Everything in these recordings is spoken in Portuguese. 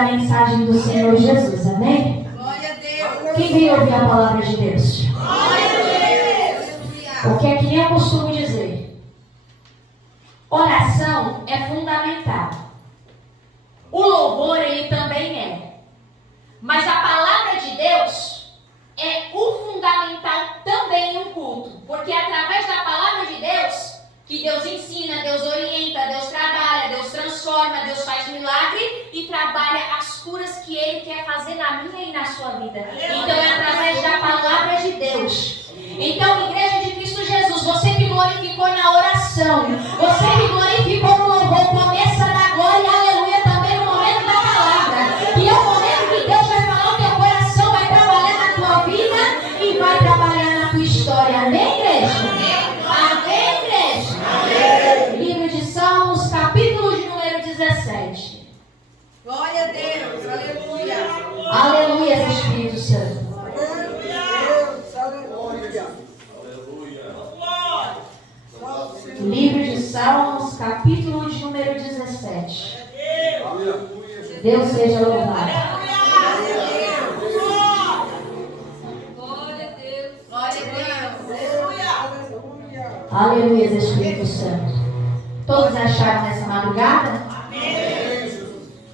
a mensagem do Senhor Jesus, amém? Glória a Deus. Quem veio ouvir a palavra de Deus? Glória a Deus. O que é que nem eu costumo dizer? Oração é fundamental. O louvor, ele também é. Mas a palavra de Deus é o fundamental também em um culto. Porque é através da palavra de Deus que Deus ensina, Deus orienta, Deus trabalha, Deus transforma, Deus faz milagre e trabalha as curas que Ele quer fazer na minha e na sua vida. Então é através da palavra de Deus. Então, Igreja de Cristo Jesus, você que glorificou na oração, você que glorificou no louvor, começa da glória, aleluia, também no momento da palavra. E é o momento que Deus vai falar, o teu coração vai trabalhar na tua vida e vai trabalhar na tua história. Amém, igreja? Amém, igreja? Amém. Livro de Salmos, capítulo de número 17. Glória a Deus. Aleluia. Aleluia, Espírito Santo. Livro de Salmos, capítulo de número 17. Deus seja louvado. Glória a Deus. Glória a Deus. Aleluia, Espírito Santo. Todos acharam nessa madrugada?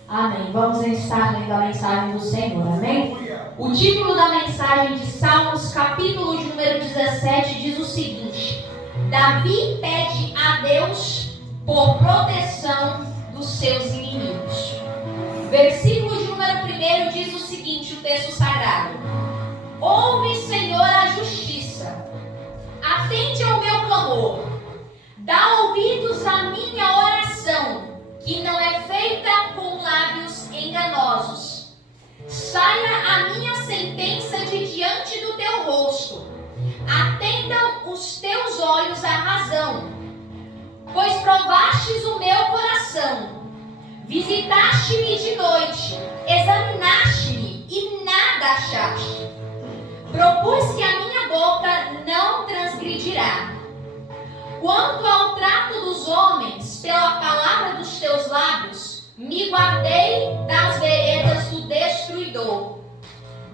Amém. Vamos estar lendo a mensagem do Senhor. Amém? O título da mensagem de Salmos, capítulo de número 17, diz o seguinte: Davi pede a Deus por proteção dos seus inimigos. Versículo de número 1 diz o seguinte, o texto sagrado: Ouve, Senhor, a justiça, atende ao meu clamor, dá ouvidos à minha oração, que não é feita com lábios enganosos. Saia a minha sentença de diante do teu rosto, atendam os teus olhos à razão, pois provastes o meu coração, visitaste-me de noite, examinaste-me e nada achaste. Propus que a minha boca não transgredirá. Quanto ao trato dos homens, pela palavra dos teus lábios, me guardei das veredas do destruidor.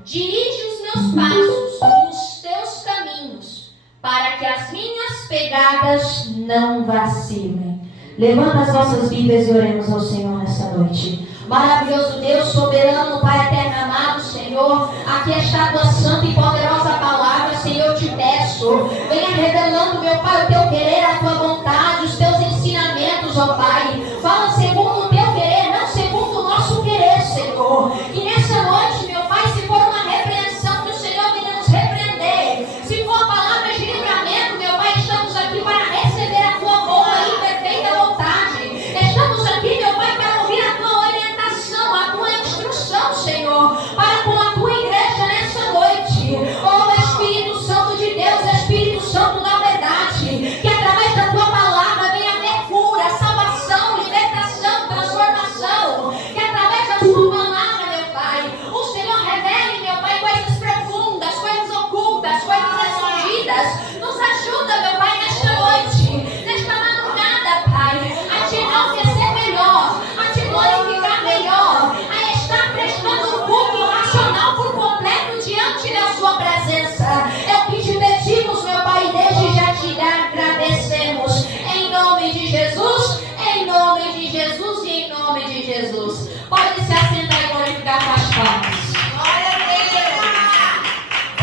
Dirige os meus passos nos teus caminhos, para que as minhas pegadas não vacilem. Levanta as nossas Bíblias e oremos ao Senhor nessa noite. Maravilhoso Deus, soberano, Pai eterno amado, Senhor, aqui está a tua santa e poderosa palavra, Senhor, eu te peço, venha revelando, meu Pai, o teu querer, a tua vontade, os teus ensinamentos, ó Pai. Fala segundo o teu querer, não segundo o nosso querer, Senhor. E nessa noite, meu Pai, se for uma repreensão, que o Senhor venha nos repreender. Se for palavras de livramento, meu Pai, estamos aqui para receber a tua boa e perfeita vontade. Estamos aqui, meu Pai, para ouvir a tua orientação, a tua instrução, Senhor, para com a tua igreja nessa noite. Oh, Espírito Santo de Deus, Espírito Santo da verdade, que através da tua palavra venha haver cura, salvação, libertação, transformação. Que através da sua palavra, meu Pai, o Senhor revele, meu Pai, coisas profundas, coisas ocultas, coisas escondidas. Nos ajuda, meu Pai, nesta noite, nesta madrugada, Pai, a te enaltecer melhor, a te glorificar melhor, a estar prestando um culto racional por completo diante da sua presença. É o que te pedimos, meu Pai, e desde já te agradecemos. Em nome de Jesus, em nome de Jesus e em nome de Jesus. Pode se assentar e glorificar com as palmas. Glória a Deus.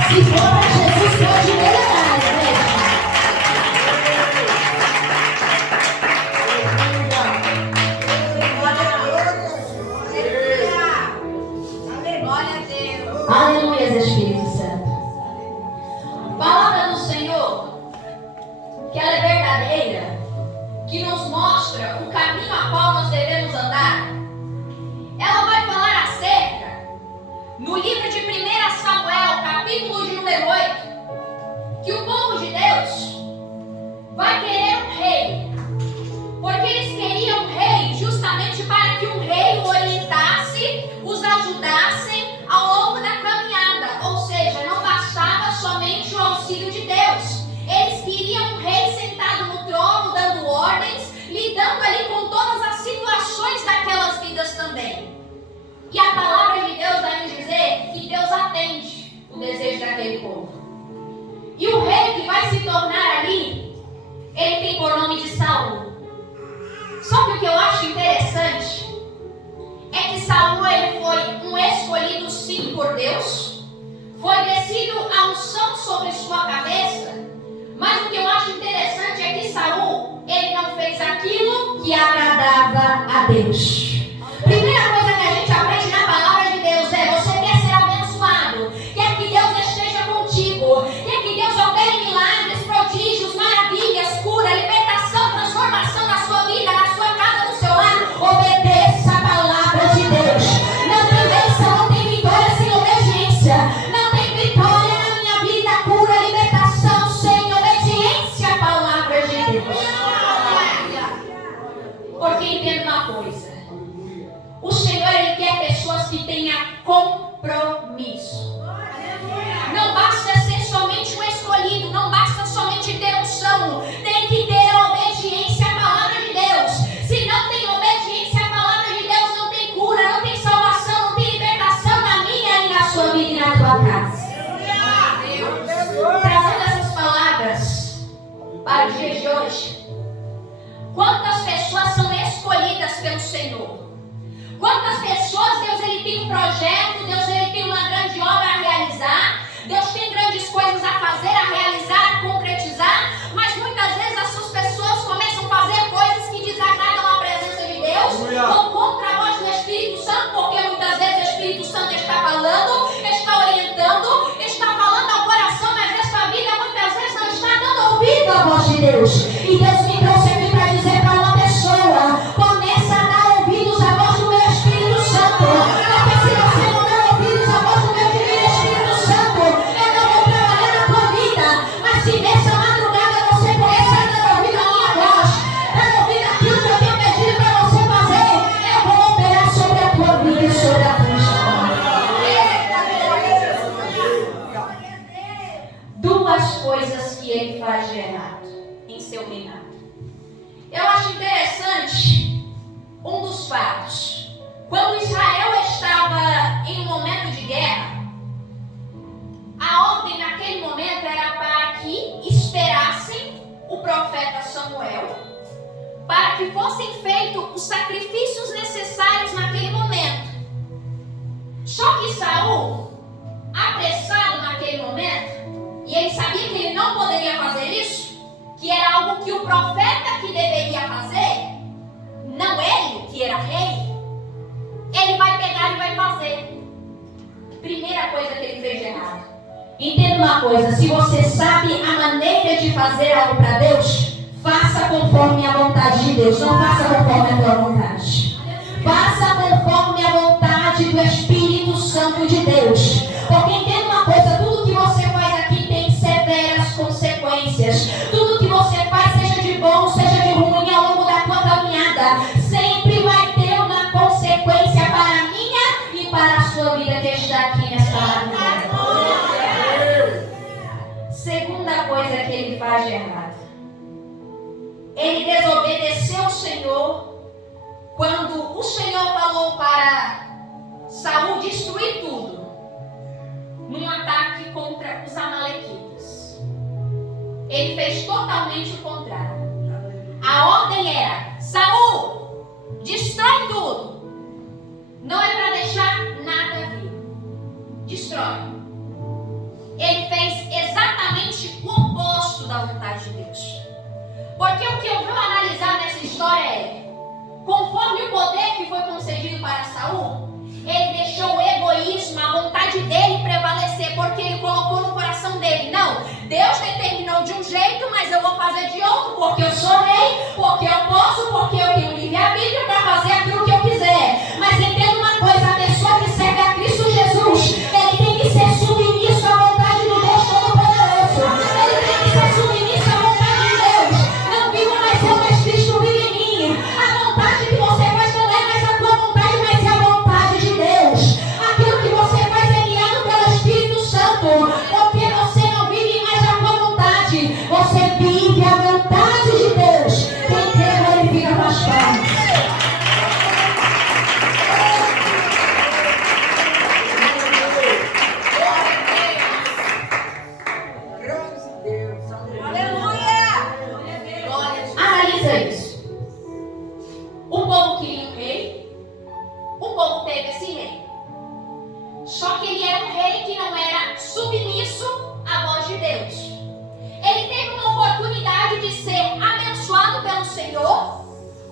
Se for para Jesus, pode melhorar, igreja. Glória a Deus. Aleluia, Espírito Santo. Palavra do Senhor, que ela é verdadeira, que nos mostra o caminho a qual nós devemos andar. Ela vai falar acerca, no livro de 1 Samuel, capítulo de número 8, que o povo de Deus vai querer um rei, porque eles queriam um rei justamente para que um rei o orientasse, os ajudassem ao longo da caminhada, ou seja, não bastava somente o auxílio de Deus. Eles queriam um rei sentado no trono, dando ordens, lidando ali com todas as situações daquelas vidas também. E a palavra de Deus vai nos dizer que Deus atende o desejo daquele povo. E o rei que vai se tornar ali, ele tem por nome de Saul. Só que o que eu acho interessante é que Saul ele foi um escolhido sim por Deus, foi descido a unção sobre sua cabeça, mas o que eu acho interessante é que Saul ele não fez aquilo que agradava a Deus. Primeira coisa que a gente aprende na palavra de Deus é: você quer ser abençoado, quer que Deus esteja contigo, quer que Deus opere milagres, prodígios, maravilhas, cura, libertação, transformação na sua vida, na sua casa, no seu lar. Obedeça a palavra de Deus. Não tem bênção, não tem vitória sem obediência. Não tem vitória na minha vida, cura, libertação sem obediência à palavra de Deus. Porque entenda uma coisa: o Senhor ele quer pessoas que tenham compromisso. Não basta ser somente um escolhido, não basta somente ter unção, tem que ter a obediência à palavra de Deus. Se não tem obediência à palavra de Deus, não tem cura, não tem salvação, não tem libertação na minha e na sua vida e na tua casa. Trazendo essas palavras para os dias de hoje, quantas pessoas são escolhidas pelo Senhor? Quantas pessoas Deus ele tem um projeto, Deus ele tem uma grande obra a realizar, Deus tem grandes coisas a fazer, a realizar, a concretizar, mas muitas vezes essas pessoas começam a fazer coisas que desagradam a presença de Deus, vão contra a voz do Espírito Santo, porque muitas vezes o Espírito Santo está falando, está orientando, está falando ao coração, mas essa vida muitas vezes não está dando ouvido à voz de Deus. E Deus me trouxe aqui para dizer para uma pessoa: começa a dar ouvidos à voz do meu Espírito Santo. Porque se você não der ouvidos à voz do meu divino Espírito Santo, eu não vou trabalhar na tua vida. Mas se nessa madrugada você começar a dar ouvido à minha voz, dar ouvido àquilo que eu tenho pedido para você fazer, eu vou operar sobre a tua vida e sobre a tua história. Duas coisas que ele faz de errado em seu reinado. Eu acho interessante um dos fatos. Quando Israel estava em um momento de guerra, a ordem naquele momento era para que esperassem o profeta Samuel, para que fossem feitos os sacrifícios necessários naquele momento. Só que Saul, apressado naquele momento, e ele sabia que ele não poderia fazer isso, que era algo que o profeta que deveria fazer, não ele, que era rei, ele vai pegar e vai fazer. Primeira coisa que ele fez de errado. Entenda uma coisa: se você sabe a maneira de fazer algo para Deus, faça conforme a vontade de Deus, não faça conforme a tua vontade. Faça conforme a vontade do Espírito Santo de Deus. Porque entenda uma coisa: tudo que você faz aqui tem severas consequências. Tudo que você faz, seja de bom, seja de ruim, ao longo da tua caminhada, sempre vai ter uma consequência para a minha e para a sua vida que está aqui nesta madrugada. Segunda coisa que ele faz de errado: ele desobedeceu o Senhor quando o Senhor falou para Saul destruir tudo num ataque contra os amalequitas. Ele fez totalmente o contrário. A ordem era: Saul, destrói tudo. Não é para deixar nada vir. Destrói. Ele fez exatamente o oposto da vontade de Deus. Porque o que eu vou analisar nessa história é: conforme o poder que foi concedido para Saul, ele deixou o egoísmo, a vontade dele prevalecer, porque ele colocou no coração dele: não, Deus determinou de um jeito, mas eu vou fazer de outro, porque eu sou rei, porque eu posso, porque eu tenho livre-arbítrio para fazer aquilo que eu quiser. Mas entenda uma coisa: a pessoa que serve a Cristo Jesus, ele tem que ser submisso à vontade do Deus Todo-Poderoso. Ele tem que ser submisso à vontade de Deus. Não vivo mais eu, mas Cristo vive em mim. A vontade que você faz não é mais a tua vontade, mas é a vontade de Deus. Aquilo que você faz é guiado pelo Espírito Santo, porque você não vive mais a tua vontade, você vive a vontade de Deus. Quem quer verifica com as palmas.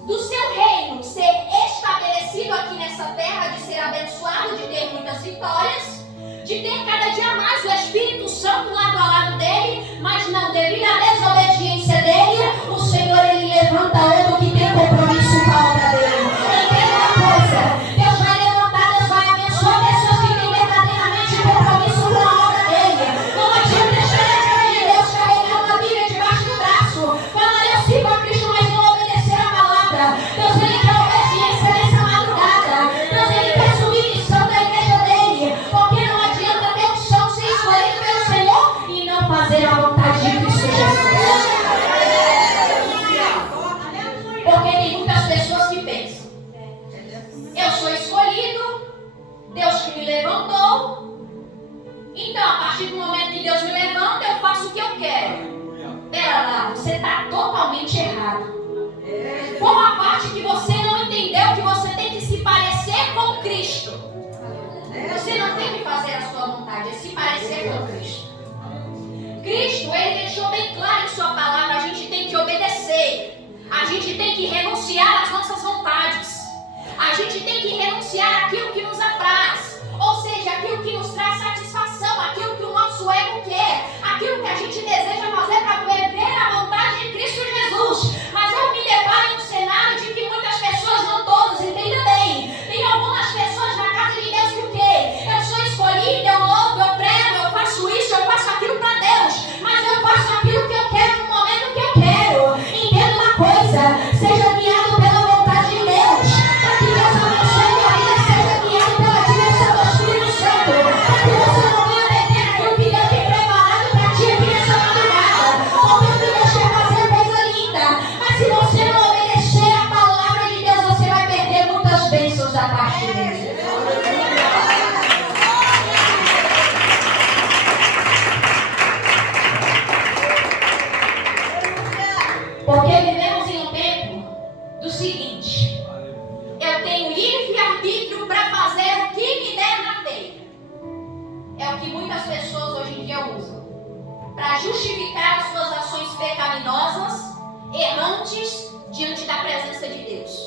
do seu reino ser estabelecido aqui nessa terra, de ser abençoado, de ter muitas vitórias, de ter cada dia mais o Espírito Santo lado a lado dele, mas não, devido à desobediência dele, o Senhor ele levanta outro que tem compromisso com a obra dele. Entenda uma coisa, Deus vai levantar, Deus vai abençoar pessoas que têm verdadeiramente compromisso com a obra dele. Não adianta deixar a casa de Deus carregar uma Bíblia debaixo do braço, falar eu sigo a Cristo, mas não obedecer a palavra. Deus ele quer obediência nessa madrugada. Deus ele quer submissão da igreja dele, porque não adianta ter unção ser escolhido pelo Senhor e não fazer a vontade de Cristo Jesus. Porque tem muitas pessoas que pensam, eu sou escolhido, Deus que me levantou, então a partir do momento que Deus me levanta, eu faço o que eu quero. Pera lá, você está totalmente errado. Qual a parte que você não entendeu que você tem que se parecer com Cristo? Você não tem que fazer a sua vontade, é se parecer com Cristo. Cristo, ele deixou bem claro em sua palavra, a gente tem que obedecer. A gente tem que renunciar às nossas vontades. A gente tem que renunciar àquilo que nos apraz. Ou seja, aquilo que nos traz satisfação, aquilo que o nosso ego quer, aquilo que a gente deseja fazer para viver a vontade de Cristo Jesus. Mas eu me deparo em um cenário de que muitas pessoas, não todos, entenda bem, tem algumas pessoas na casa de Deus que o quê? Eu sou escolhida, eu louvo, eu prego, eu faço isso, eu faço aquilo para Deus, mas eu faço aquilo que eu quero no momento que eu quero. Entenda uma coisa, seja guiado pela vontade de Deus, para que Deus abençoe a vida, seja guiado pela direção do Espírito Santo, para que você não venha perder aquilo que Deus tem preparado para ti aqui nessa madrugada, porque o que Deus quer fazer é coisa linda, mas se você não obedecer a palavra de Deus, você vai perder muitas bênçãos da parte dele. Porque vivemos em um tempo do seguinte: eu tenho livre-arbítrio para fazer o que me der na telha. É o que muitas pessoas hoje em dia usam para justificar as suas ações pecaminosas, errantes, diante da presença de Deus.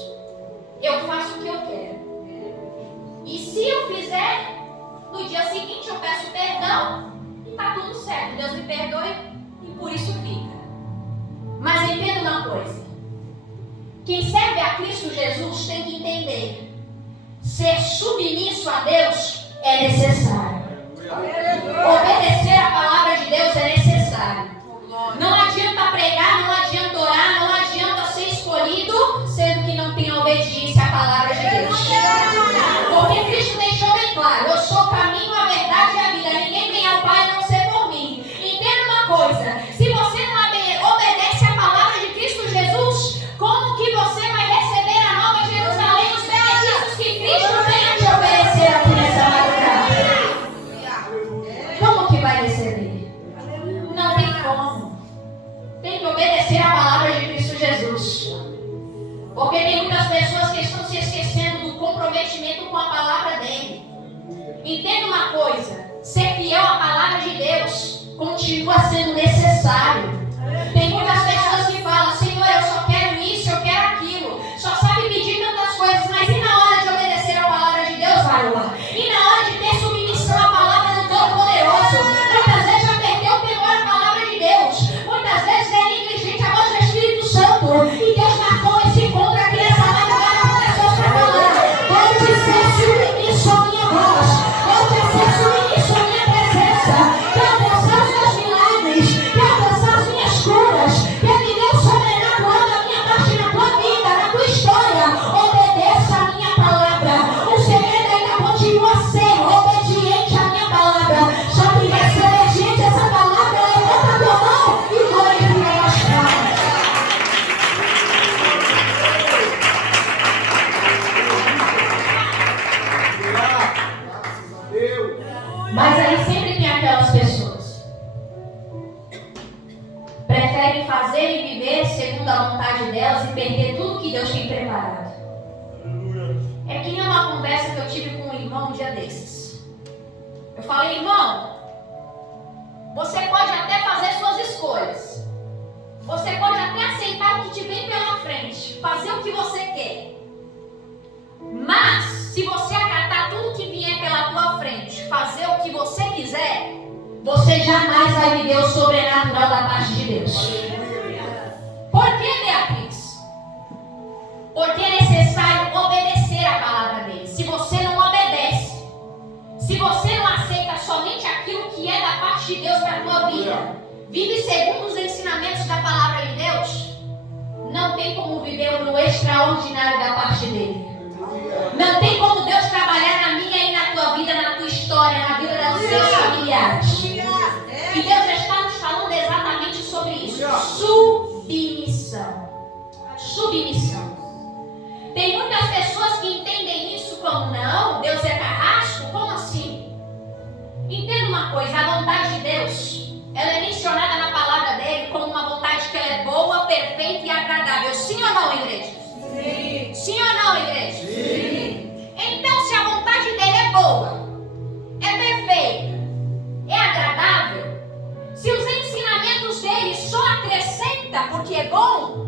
Eu faço o que eu quero. E se eu fizer, no dia seguinte eu peço perdão e está tudo certo. Deus me perdoe e por isso fica. Mas entenda uma coisa: quem serve a Cristo Jesus tem que entender, ser submisso a Deus é necessário. Obedecer a palavra de Deus é necessário. Não adianta pregar, não adianta orar, não adianta ser escolhido, sendo que não tem obediência à palavra de Deus. Porque Cristo deixou bem claro: eu sou o caminho, a verdade e a vida. Ninguém vem ao Pai a não ser por mim. Entenda uma coisa: se você não obedece a palavra de Cristo Jesus, como que você vai receber a Nova Jerusalém, os benefícios que Cristo tem a te oferecer aqui nessa madrugada? Como que vai receber? Não tem como. Tem que obedecer a palavra de Cristo Jesus. Porque tem muitas pessoas que estão se esquecendo do comprometimento com a palavra dele. Entenda uma coisa: ser fiel à palavra de Deus continua sendo necessário. Tem muitas pessoas que falam: Senhor, eu só quero isso, eu quero aquilo. Só sabe pedir tantas coisas, mas e na hora de obedecer a palavra de Deus, varão? E na hora de ter submissão à palavra do Todo-Poderoso? Muitas vezes já perdeu o temor à palavra de Deus. Muitas vezes é negligente a voz do Espírito Santo. E Deus marcou esse encontro aqui nessa madrugada com pessoas para falar: pode ser submisso à minha voz, pode ser submisso à minha presença, que alcançar os meus milagres, que alcançar as minhas curas, que viver o sobrenatural da minha parte na tua vida, na tua história. Obedeça a minha palavra. O segredo ainda continua a ser obediente à minha palavra. Só que vai ser obediente a essa palavra. Levanta a tua mão e glorifica as palmas. Mas aí sempre tem aquelas pessoas preferem fazer e viver segundo a vontade delas e perder tudo que Deus tem preparado. É que nem uma conversa que eu tive com um irmão um dia desses. Eu falei: irmão, você pode até fazer suas escolhas, você pode até aceitar o que te vem pela frente, fazer o que você você jamais vai viver o sobrenatural da parte de Deus. Por que, Beatriz? Porque é necessário obedecer a palavra dele. Se você não obedece, se você não aceita somente aquilo que é da parte de Deus para a tua vida, vive segundo os ensinamentos da palavra de Deus, não tem como viver no extraordinário da parte dele. Não tem como Deus trabalhar na minha e na tua vida, na tua história, na vida dos seus familiares. E Deus já está nos falando exatamente sobre isso. Submissão. Submissão. Tem muitas pessoas que entendem isso como: não, Deus é carrasco? Como assim? Entenda uma coisa, a vontade de Deus, ela é mencionada na palavra dele como uma vontade que ela é boa, perfeita e agradável. Sim ou não, igreja? Sim. Sim ou não, igreja? Sim. Então, se a vontade dele é boa, é perfeita, é agradável, se os ensinamentos dele só acrescentam porque é bom,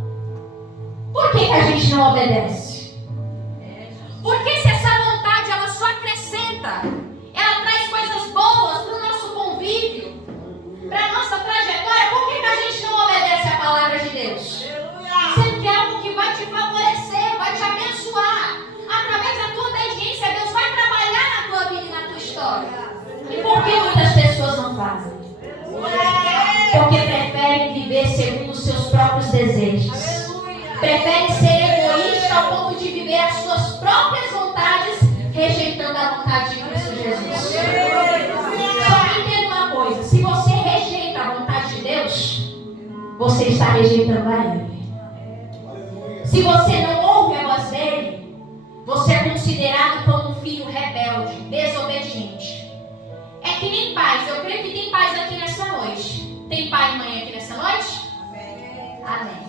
por que a gente não obedece? Porque se essa vontade ela só acrescenta, ela traz coisas boas para o nosso convívio, para a nossa trajetória, por que a gente não obedece a palavra de Deus? Sempre é algo que vai te favorecer, vai te abençoar. Através da tua obediência, Deus vai trabalhar na tua vida e na tua história. E por que muitas pessoas não fazem? Porque preferem viver segundo os seus próprios desejos. Preferem ser egoísta ao ponto de viver as suas próprias vontades, rejeitando a vontade de Cristo Jesus. Só que entenda uma coisa: se você rejeita a vontade de Deus, você está rejeitando a Ele. Se você não ouve a voz dele, você é considerado como um filho rebelde, desobediente. É que nem pais. Eu creio que tem pais aqui nessa noite. Tem pai e mãe aqui nessa noite? Amém.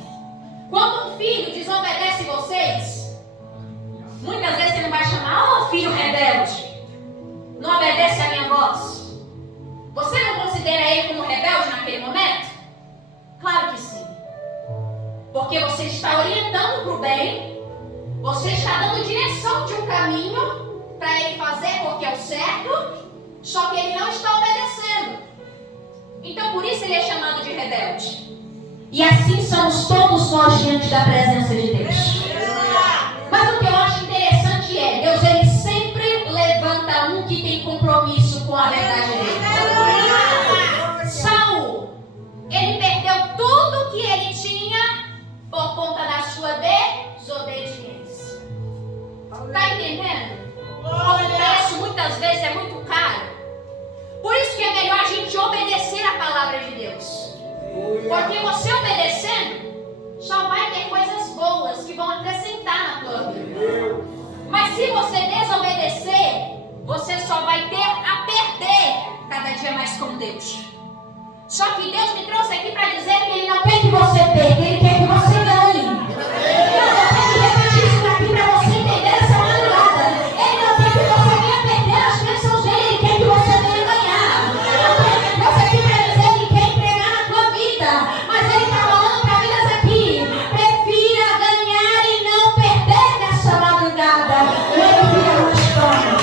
Quando um filho desobedece vocês, muitas vezes você não vai chamar: ô filho rebelde, não obedece a minha voz. Você não considera ele como rebelde naquele momento? Claro que sim. Porque você está orientando para o bem, você está dando direção de um caminho para ele fazer porque é o certo, só que ele não está obedecendo. Então por isso ele é chamado de rebelde. E assim somos todos nós diante da presença de Deus. Mas o que eu acho interessante é, Deus ele sempre levanta um que tem compromisso com a verdade dele. Saul, ele perdeu tudo que ele tinha por conta da sua desobediência. Está entendendo? O preço muitas vezes é muito caro. Por isso que é melhor a gente obedecer a palavra de Deus. Porque você obedecendo, só vai ter coisas boas que vão acrescentar na tua vida. Mas se você desobedecer, você só vai ter a perder cada dia mais com Deus. Só que Deus me trouxe aqui para dizer que Ele não quer que você perca, Ele quer que você ganhe. Eu tenho que repetir isso aqui para você entender essa madrugada. Ele não quer que você venha perder as bênçãos dele, Ele quer que você venha ganhar. Eu trouxe aqui para dizer que Ele quer entregar na tua vida, mas Ele está falando para vidas aqui: prefira ganhar e não perder nessa madrugada. Ele vira uma história.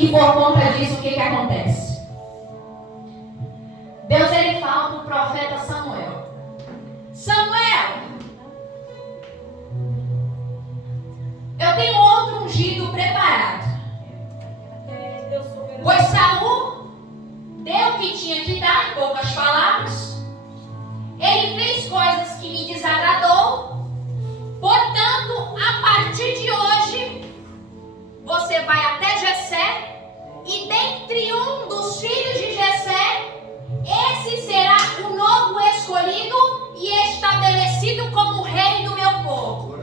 E por conta disso, o que acontece? Deus ele fala para o profeta Samuel: Samuel, eu tenho outro ungido preparado. Pois Saul deu o que tinha que dar, em poucas palavras. Ele fez coisas que me desagradou. Portanto, a partir de hoje, você vai até Jessé, e dentre um dos filhos de Jessé, esse será o novo escolhido e estabelecido como rei do meu povo.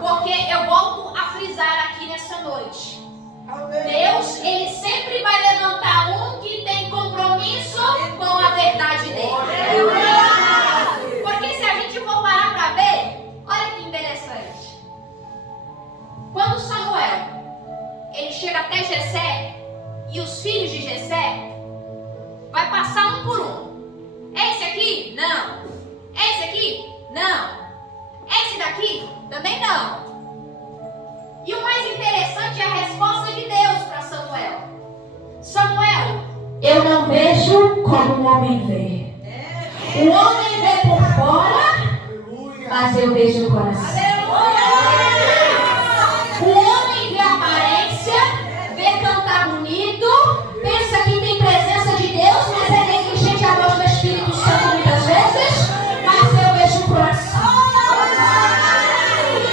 Porque eu volto a frisar aqui nessa noite: Deus, Ele sempre vai levantar um que tem compromisso com a verdade dele. Porque se a gente for parar para ver, olha que interessante. Quando Samuel ele chega até Jessé, e os filhos de Jessé vai passar um por um. É esse aqui? Não. É esse aqui? Não. É esse também não. E o mais interessante é a resposta de Deus para Samuel. Samuel, eu não vejo como o homem vê. O homem vê por fora, mas eu vejo o coração. O homem vê a aparência, vê cantar bonito, pensa que tem presença de Deus, mas é negligente a voz do Espírito Santo muitas vezes, mas eu vejo o coração.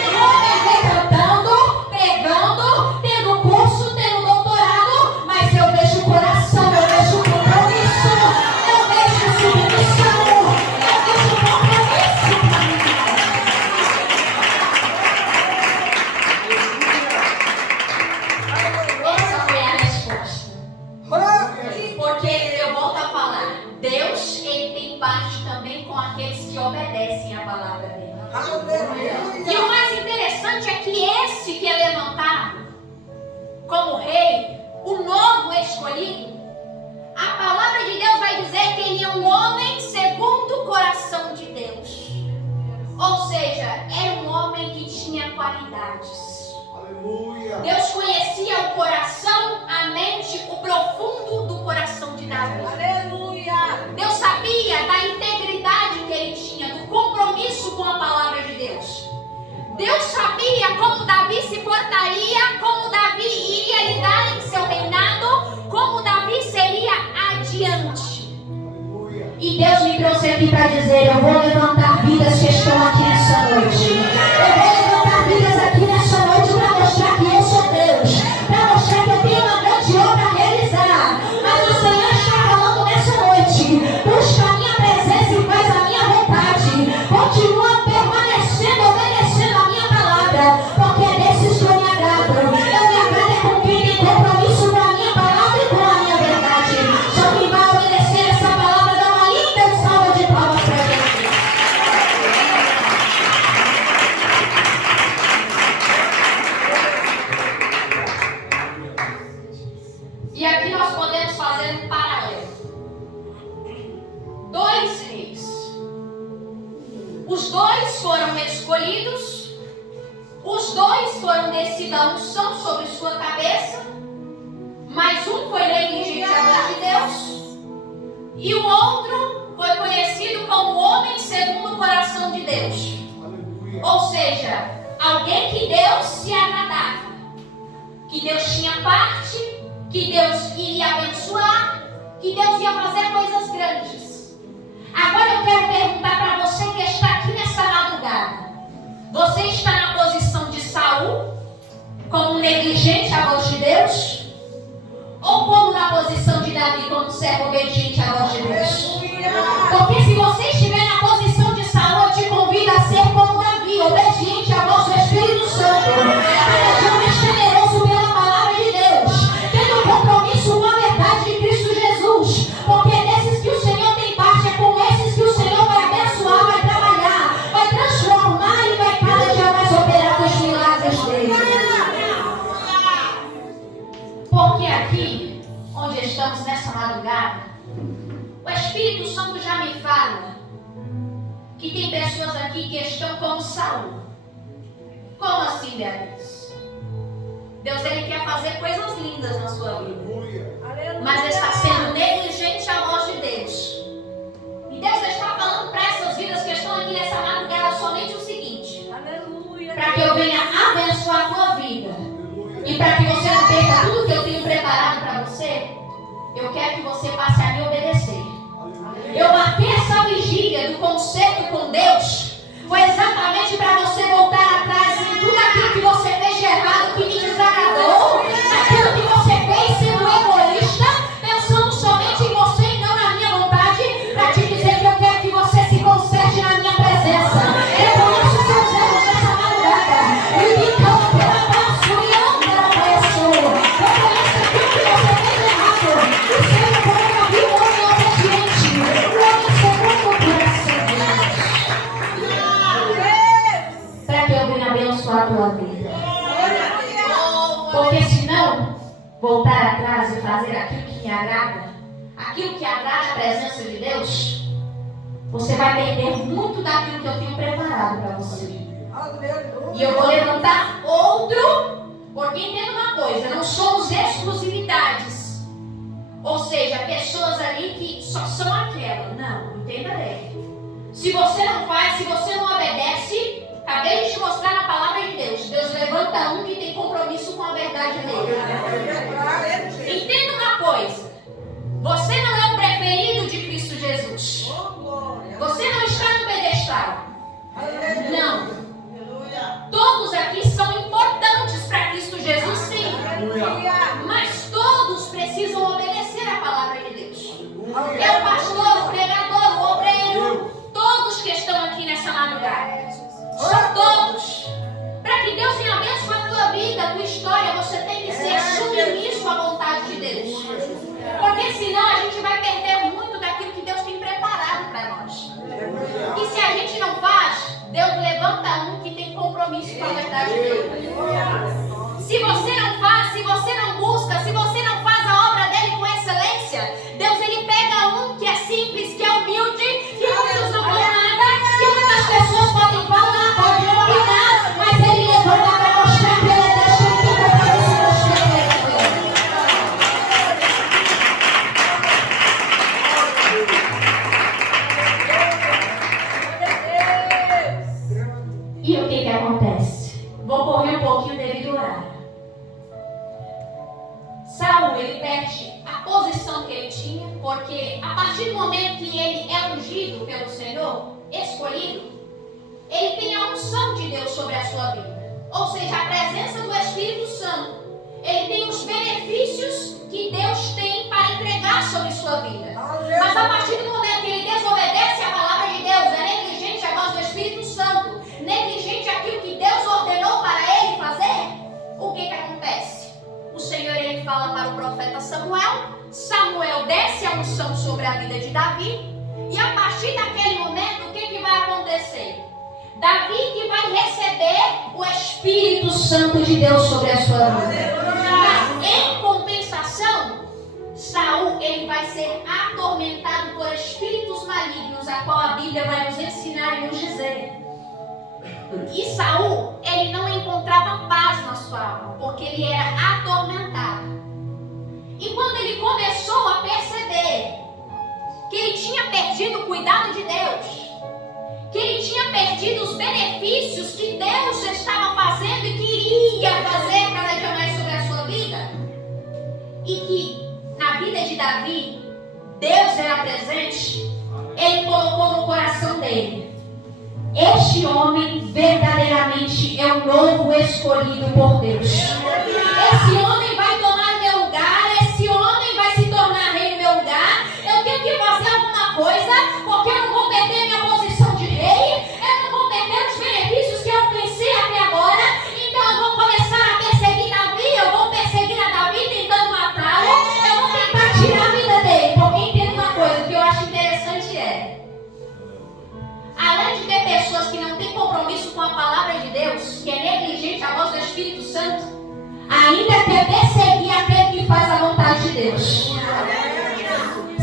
O homem vê cantando, pregando, tendo curso, tendo doutorado, mas eu vejo o coração, eu vejo o compromisso, eu vejo a submissão, eu vejo o compromisso para mim. Essa foi a resposta. Porque eu volto a falar, Deus, ele tem parte também com aqueles que obedecem a palavra dele. E o mais interessante é que esse que é levantado como rei, o novo escolhido, a palavra de Deus vai dizer que ele é um homem segundo o coração de Deus. Ou seja, era um homem que tinha qualidades. Deus conhecia o coração, a mente, o profundo do coração de Davi. Deus sabia da integridade que ele tinha, do compromisso com a palavra de Deus. Deus sabia como Davi se portaria, como Davi iria lidar em seu reinado, como Davi seria adiante. E Deus me trouxe aqui para dizer, eu vou levantar vidas que estão aqui nessa noite. Eu vou levantar vidas aqui nessa noite para mostrar que eu sou Deus, para mostrar que eu tenho uma grande obra a realizar. Mas o Senhor está falando nessa noite, busca a minha presença e faz a minha vontade. Continua permanecendo, obedecendo a minha palavra, porque é desses que eu me agrado. Eu me agrado é com quem tem compromisso com a minha palavra e com a minha verdade. Só quem vai obedecer essa palavra dá uma linda salva de palmas para Jesus. E aqui nós podemos fazer um paralelo. Dois reis. Os dois foram escolhidos. Os dois foram descidos a unção sobre sua cabeça. Mas um foi negligente à voz de Deus. E o outro foi conhecido como homem segundo o coração de Deus. Ou seja, alguém que Deus se agradava. Que Deus tinha parte, que Deus iria abençoar, que Deus ia fazer coisas grandes. Agora eu quero perguntar para você que está aqui nessa madrugada. Você está na posição de Saul, como negligente à voz de Deus? Ou como na posição de Davi, como servo obediente à voz de Deus? Porque se você estiver na posição de Saul, eu te convido a ser como Davi, obediente à voz do Espírito Santo. Cada dia mais temeroso pela palavra de Deus, tendo um compromisso com a verdade de Cristo Jesus. Porque é desses que o Senhor tem parte, é com esses que o Senhor vai abençoar, vai trabalhar, vai transformar e vai cada dia mais operar os milagres dele. Porque aqui, onde estamos nessa madrugada, o Espírito Santo já me fala que tem pessoas aqui que estão como Saul. Como assim, Beatriz? Deus, ele quer fazer coisas lindas na sua vida, mas está sendo negligente à voz de Deus. E Deus está falando para essas vidas que estão aqui nessa madrugada somente o seguinte: para que eu venha abençoar a tua vida e para que você não perca tudo que eu tenho preparado para você, eu quero que você passe a me obedecer. Eu bati essa vigília do concerto com Deus foi exatamente para você voltar atrás em tudo aquilo que você fez de errado, que me desagradou, aquilo que você fez sendo egoísta, pensando somente em você e não na minha vontade, para te dizer que eu quero que você se conserte na minha presença. Eu conheço seus erros nessa madrugada. E me cama pela passo e anda para isso. Eu conheço aquilo que você fez de errado. E seja como eu vi um homem obediente, um homem segundo o coração de Deus. Para que eu venha abençoar a tua vida. Porque senão, voltar atrás e fazer aquilo que me agrada, aquilo que agrada a presença de Deus, você vai perder muito daquilo que eu tenho preparado para você. E eu vou levantar outro, porque entenda uma coisa, não somos exclusividades. Ou seja, pessoas ali que só são aquela. Não, entenda bem. Se você não faz, se você não obedece, acabei de te mostrar na palavra de Deus. Deus levanta um que tem compromisso com a verdade dele. Entenda uma coisa. Você não é o preferido de Cristo Jesus. Você não está no pedestal. Não. Todos aqui são importantes para Cristo Jesus, sim. Mas todos precisam obedecer a palavra de Deus. É o pastor, o pregador, o obreiro, todos que estão aqui nessa madrugada. São todos. Para que Deus venha abençoar a tua vida, a tua história, você tem que ser submisso à vontade de Deus. Porque senão a gente vai perder muito daquilo que Deus tem preparado para nós. E se a gente não faz, Deus levanta um que tem compromisso com a verdade dele. Se você não faz, se você não busca, se você não faz a obra dele com excelência, Deus ele pega um que é simples, que é humilde, que muitos não vão nada, que muitas pessoas podem falar, podem opinar, mas ele levanta para mostrar que ele é Deus, que ele tem compromisso com você. E o que acontece? Vou correr um pouquinho devido ao horário. Saul, ele perde a posição que ele tinha, porque a partir do momento que ele é ungido pelo Senhor, escolhido, ele tem a unção de Deus sobre a sua vida. Ou seja, a presença do Espírito Santo. Ele tem os benefícios que Deus tem para entregar sobre sua vida. Mas a partir do momento que ele desobedece a palavra de Deus, é negligente a voz do Espírito Santo, negligente aquilo que Deus ordenou para ele fazer, o que acontece? O Senhor ele fala para o profeta Samuel, Samuel desce a unção sobre a vida de Davi, e a partir daquele momento, o que vai acontecer? Davi que vai receber o Espírito Santo de Deus sobre a sua vida. Mas em compensação, Saul ele vai ser atormentado por espíritos malignos, a qual a Bíblia vai nos ensinar e nos dizer. E Saul, ele não encontrava paz na sua alma, porque ele era atormentado. E quando ele começou a perceber que ele tinha perdido o cuidado de Deus, que ele tinha perdido os benefícios que Deus estava fazendo e queria fazer cada dia mais sobre a sua vida, e que na vida de Davi, Deus era presente, ele colocou no coração dele: este homem verdadeiramente é o novo escolhido por Deus. Esse homem vai tomar o meu lugar, esse homem vai se tornar rei no meu lugar. Eu tenho que fazer alguma coisa, porque eu não vou perder minha posição de rei, eu não vou perder os benefícios que eu alcancei até agora. Então eu vou começar a perseguir Davi, eu vou perseguir a Davi tentando matá-lo, eu vou tentar tirar a vida dele. Porque entenda uma coisa, o que eu acho interessante é, além de ter pessoas que não têm compromisso com a palavra de Deus, que é negligente a voz do Espírito Santo, ainda quer perseguir aquele que faz a vontade de Deus.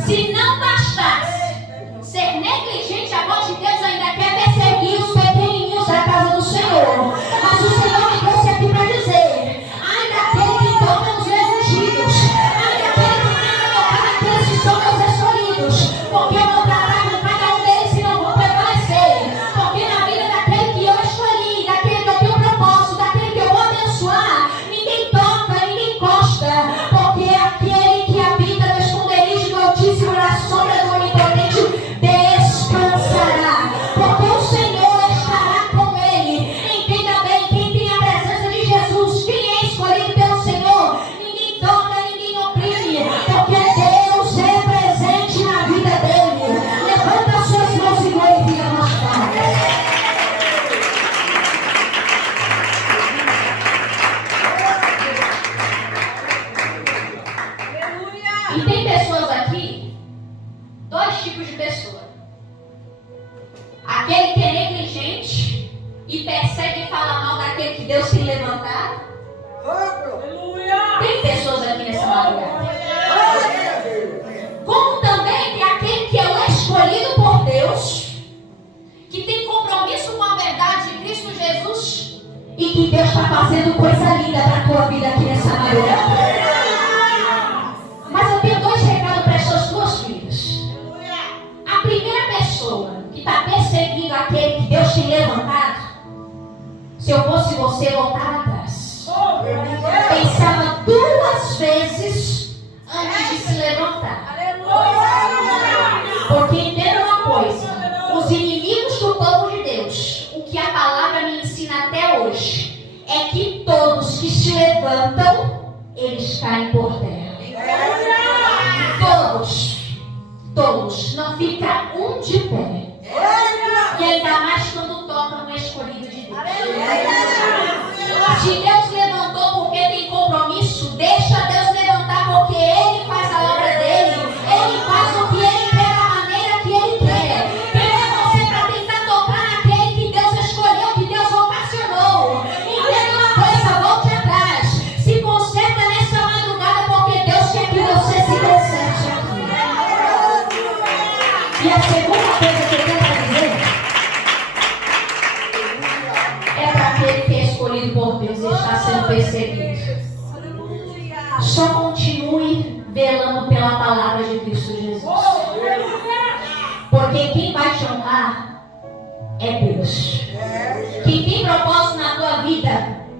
Se não bastasse ser negligente a voz de Deus, ainda quer perseguir os pequenininhos da casa do Senhor. Mas o Senhor me trouxe aqui para dizer: ainda aquele que toca nos meus ungidos, ainda aquele que tem no meu cara aqueles que são meus escolhidos, porque eu vou tratar com cada um deles e não vou prevalecer. Porque na vida daquele que eu escolhi, daquele que eu tenho propósito, daquele que eu vou abençoar, ninguém toca, ninguém encosta, porque é aquele que habita no esconderijo do Altíssimo, na sombra do Onipotente, descansará, porque o Senhor estará com ele. Entenda bem, quem tem a presença de Jesus, quem é escolhido pelo Senhor, ninguém toca, ninguém oprime, porque Deus é presente na vida dele. Levanta as suas mãos e glorifica a nossa Pai. E tem pessoas aqui, dois tipos de pessoa: aquele que é negligente e persegue e fala mal daquele que Deus tem levantado. Tem pessoas aqui nessa madrugada. Como também tem aquele que é o escolhido por Deus, que tem compromisso com a verdade de Cristo Jesus. Jesus. E que Deus está fazendo coisa linda para a tua vida aqui nessa madrugada. Mas eu tenho 2 recados para essas 2 filhas. A primeira pessoa que está perseguindo aquele que Deus tem levantado, se eu fosse você, voltava atrás. Pensava 2 vezes antes de se levantar. Porque entenda uma coisa: os inimigos do povo de Deus, o que a palavra me ensina até hoje, é que todos que se levantam, eles caem por terra. Todos, não fica um de pé. E ainda mais quando toca no escolhido de Deus. Se Deus levantou porque tem compromisso, deixa Deus levantar, porque Ele faz a obra dele. Ele faz o que Ele quer, da maneira que Ele quer. Quem é você para tentar tocar naquele que Deus escolheu, que Deus vocacionou? Entenda uma coisa, volte atrás. Se conserta nessa madrugada, porque Deus quer que você se conserte aqui. E a segunda coisa que eu quero dizer é para aquele que é escolhido por Deus e está sendo perseguido. Só continue velando pela palavra de Cristo Jesus. Porque quem vai te honrar é Deus. Quem tem propósito na tua vida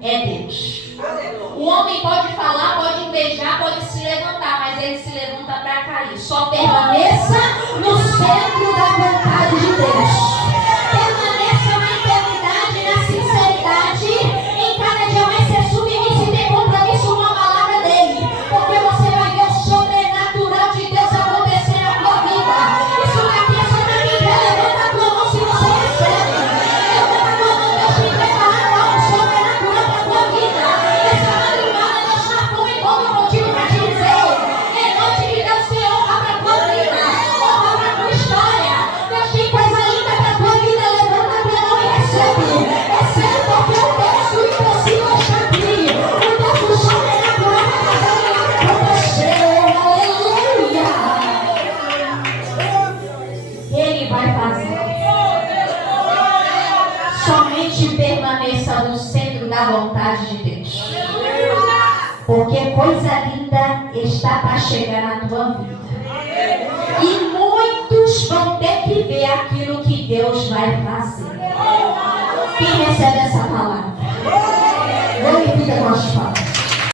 é Deus. O homem pode falar, pode invejar, pode se levantar, mas ele se levanta para cair. Só permaneça no centro da vontade de Deus. Permaneça na integridade, na sinceridade. Em cada dia mais ser submisso e ter compromisso com a palavra dele. Porque você vai ver o sobrenatural de Deus acontecer na tua vida. Isso daqui é só para quem quer. Levanta a tua mão se você recebe. Levanta a tua mão, Deus tem preparado algo sobrenatural para a tua vida. Essa madrugada Deus está com encontro contigo para te dizer: é noite de Deus ter honra para a tua vida, honra para a tua história. Deus tem coisa linda para a tua vida. Levanta a tua mão e recebe. Recebe, porque o Deus do impossível está aqui. O Deus do sobrenatural vai fazer milagre com você. Aleluia! Ele vai fazer. Somente permaneça no centro da vontade de Deus. Porque coisa linda está para chegar na tua vida. E muitos vão ter que ver aquilo que Deus vai fazer. Quem recebe essa palavra? Glorifica com as palmas.